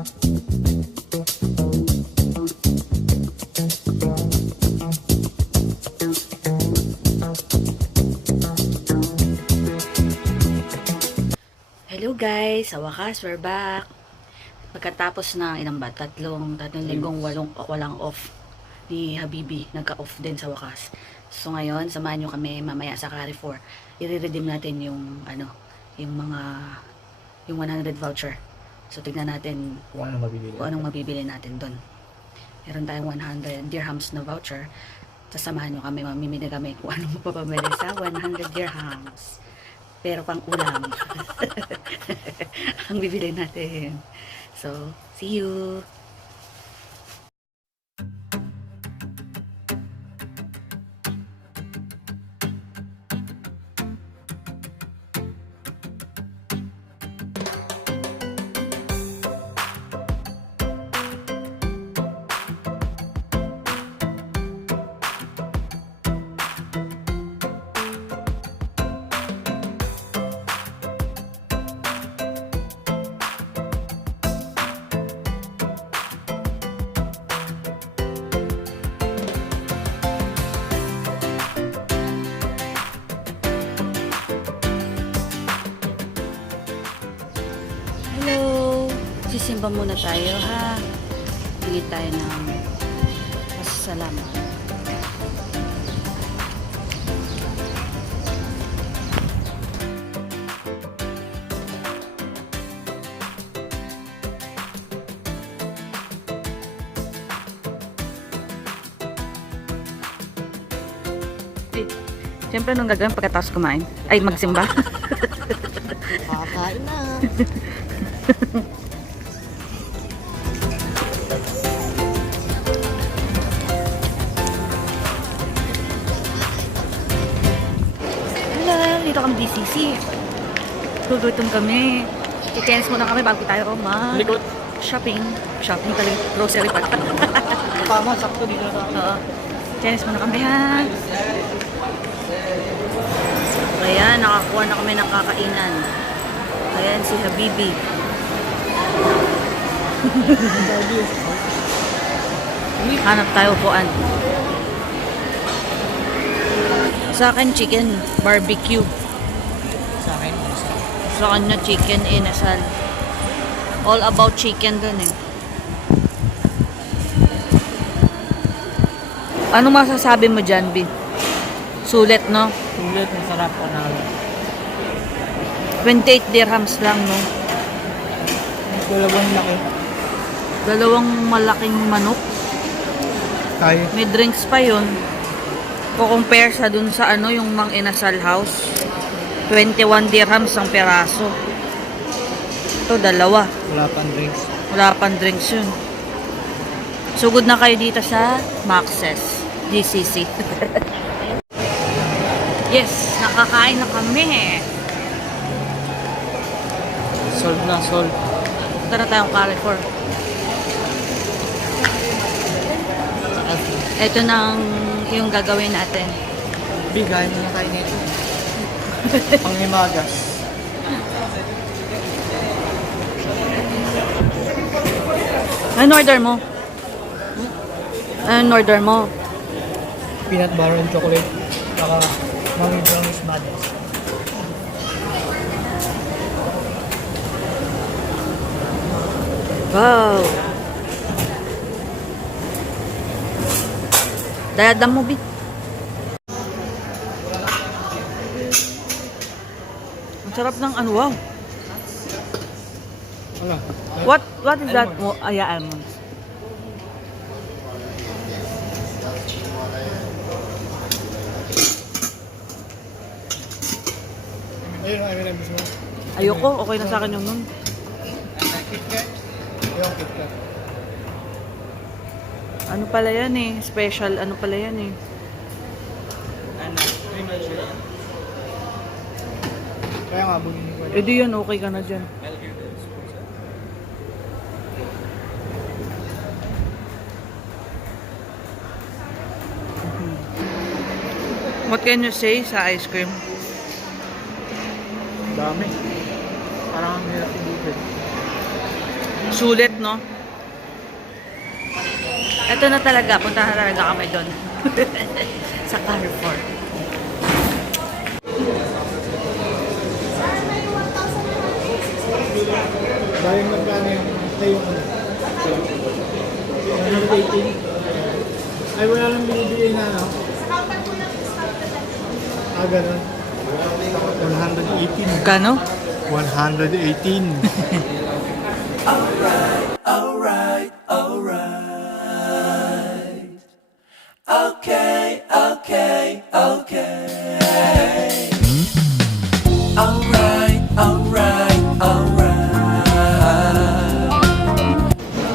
Hello guys, sa wakas, we're back. Pagkatapos ng ilang ba, tatlong linggong walang off ni Habibi, nagka-off din sa wakas. So ngayon, samahan nyo kami mamaya sa Carrefour. I-redeem natin yung yung 100 voucher. So tignan natin kung anong mabibili natin doon. Meron tayong 100 dirhams na voucher. Sasamahan nyo kami, mamimili kami kung anong mapapamili sa 100 dirhams. Pero pang ulam ang bibili natin. So, see you! Hello! Sisimba muna tayo ha. Bili tayo ng pasasalamat. Siyempre, anong gagawin pagkatapos kumain? Ay, magsimba? Kakain na. Hello, dito kami DCC. Gugutom kami. I-chance muna kami bago tayo shopping. Shopping talaga. Grocery pa. Tama, sakto dito na tayo. Oo. Chance muna kami ha. Ayan, nakakuha na kami ng kakainan. Ayan si Habibi. Hanap tayo upuan. Sa akin, chicken barbecue. Sa akin, Sa kanya, chicken inasal. All about chicken dun eh. Ano masasabi mo dyan, Bi? Sulit, no? sulit, masarap po na. 28 dirhams lang, no? Dalawang laki. Dalawang malaking manok. Kaya. May drinks pa yun. Kukumpare sa dun sa yung Mang Inasal House. 21 dirhams ang peraso. Ito, dalawa. Wala pang drinks. Wala pang drinks yun. Sugod na kayo dito sa Max's GCC. Yes, nakakain na kami. Solve na, solve. Punta na tayong Carrefour. Ito na yung gagawin natin. Bigay mo na tayo nito. Panghimagas. Ano order mo? Ano order mo? Peanut butter and chocolate. Saka mami brownies madness. Wow! Dayadam mo, Bi. Ang sarap ng wow. Wala. What is that? Almonds. Ayun, ayun na mismo. Ayoko, okay na sa akin yung nun. Ayun, KitKat. Ano pala yan eh? Special, ano pala yan eh? Kaya nga, bumili ko. Eh di yan, okay ka na dyan. What can you say sa ice cream? Dami. Parang ang hirap ibigay. Sulit, no? Ito na talaga. Punta na talaga kami doon. Sa Carrefour. Bayan magkano yung tayo ko. 118. Ay, wala lang binibigay na, no? Ah, ganun. 118. Kano? 118.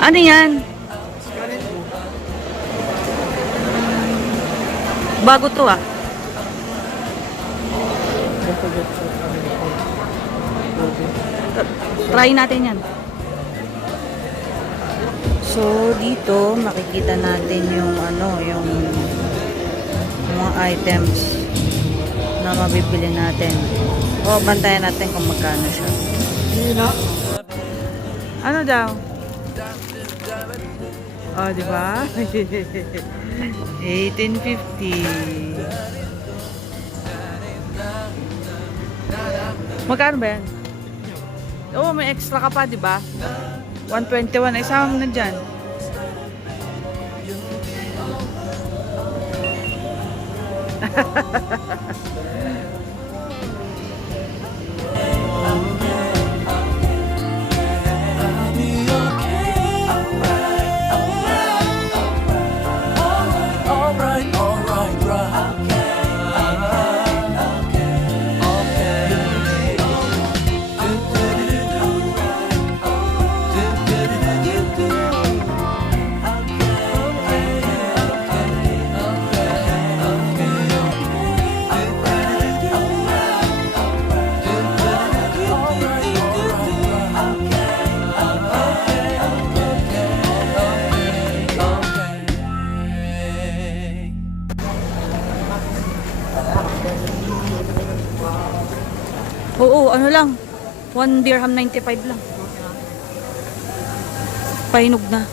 Ano yan? Bago to ah. Try natin yan. So, dito makikita natin yung yung mga items na mabibili natin. O, bantayan natin kung magkano siya. Ano daw? Oh, di ba? 1850. Magkano ba yan? Oo, may extra ka pa, di ba? 121. Isama mo na dyan. Oo, ano lang. 1 dirham 95 lang. Pahinog na.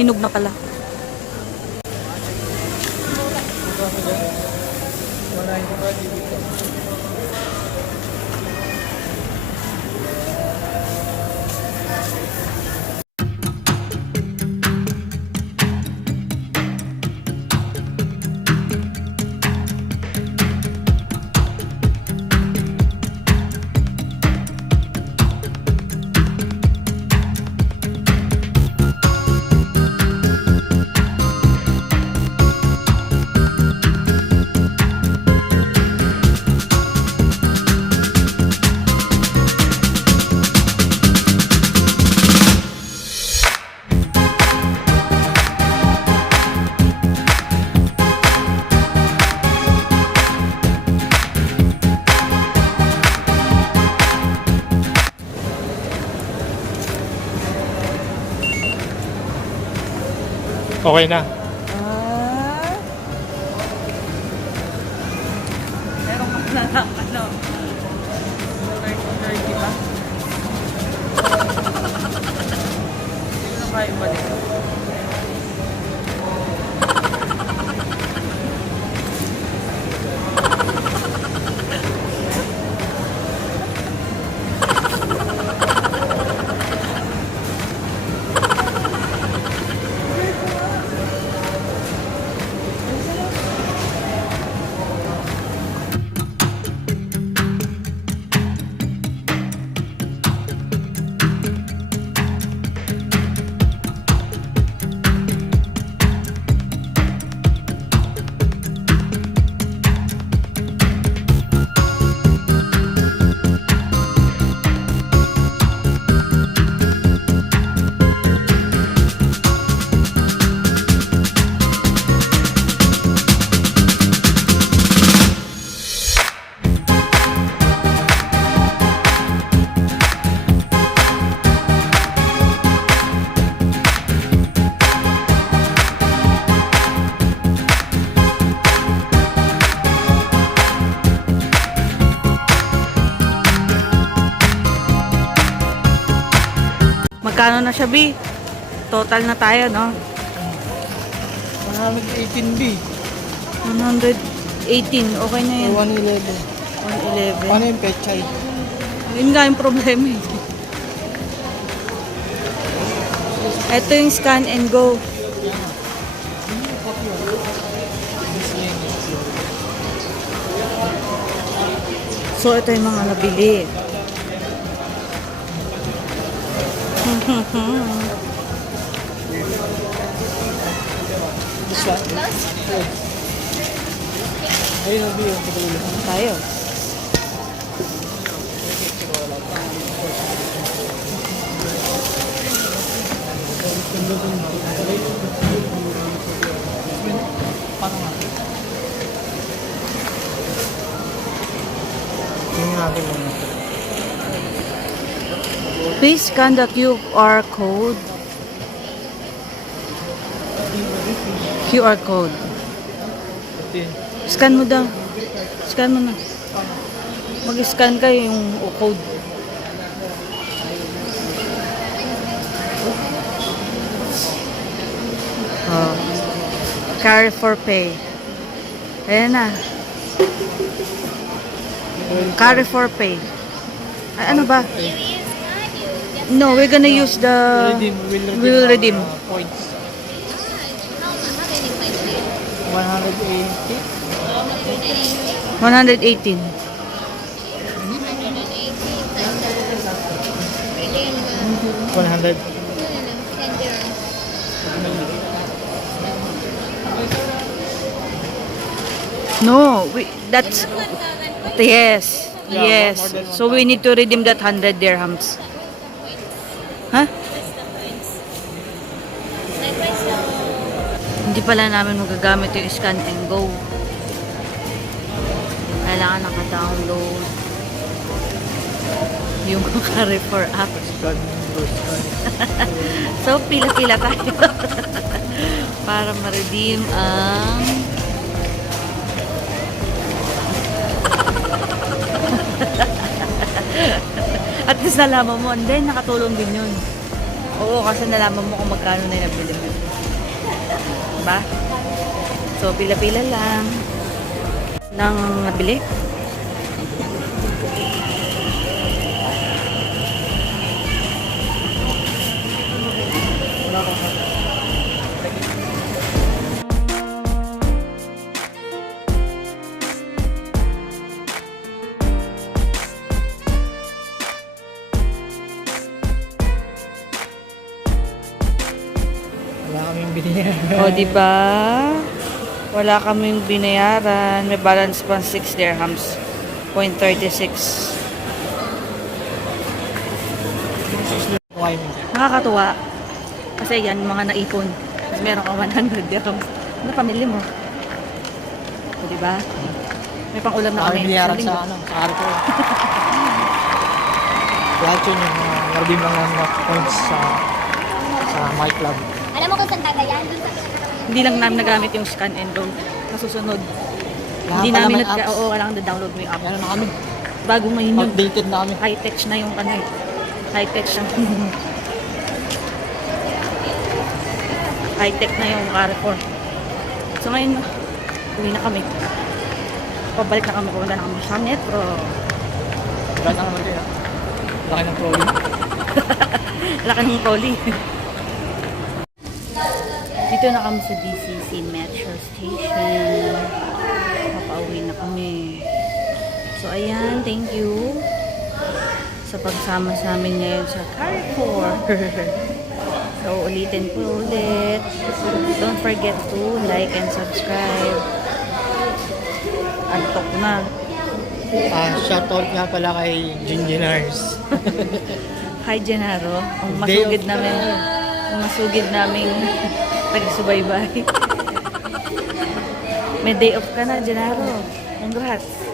Hinog na pala. Okay na. Meron ka na lang, 30 ba? Hindi na kayo balik. Magkano na siya, B? Total na tayo, no? 118B. 118. Okay na yan. 111. 111. Paano yung pechay? Yun nga yung problema eh. Ito yung scan and go. So, ito yung mga nabili. This one? Ayun ang biyo. Tayo. Paano nga? Tingnan natin muna. Please scan the QR code. QR code. Scan mo daw. Scan mo na. Mag-scan ka yung code. Oh. Carrefour Pay. Ayan na. Carrefour Pay. Ay, ano ba? No, we're gonna use the... We will redeem. Points. 180. 118. 100. No, that's... Yes. Yes. So we need to redeem that 100 dirhams. Huh? Hindi pala namin magagamit yung scan and go. Kailangan naka-download yung Carrefour app. Scan. So, pila-pila tayo para ma-redeem ang at least nalaman mo. And then, nakatulong din yun. Oo, kasi nalaman mo kung magkano na yung nabili mo. Diba? So, pila-pila lang ng nabili. Wala kaming binayaran. O, diba? Wala kaming binayaran. May balance pa 6 dirhams. 0.36. Nakakatuwa. Kasi yan, mga naipon. Tapos meron ka 100 dirhams. Ano pamilya mo? O, diba? May pang-ulam na Wala kaming kami. binayaran Isang sa linggo. ano, sa Carrefour. Lahat yun yung redeem lang ng points sa My Club. Alam mo kung saan tagayan? Dun sa Hindi lang namin nagamit yung scan and go. Nasusunod. Lahat Hindi pala namin may apps. oo, kailangan na-download mo yung app. Meron na kami. Bagong mahinog. Updated na kami. High-tech na yung ano eh. High-tech siya. High-tech na yung Carrefour. So ngayon, uwi na kami. Pabalik na kami, pumunta na kami sa metro. Wala na naman kayo. Laki ng trolley. Laki ng trolley. Dito na kami sa DCC Metro Station. Papauwi na kami. So ayan, thank you sa pagsama sa amin ngayon sa Carrefour. So ulitin po ulit. Don't forget to like and subscribe. Antok na. Shoutout nga pala kay Jinjinars. Hi Genaro. Ang Day masugid of namin. Ang masugid naming taga-subaybay. May day off ka na, Genaro. Congrats.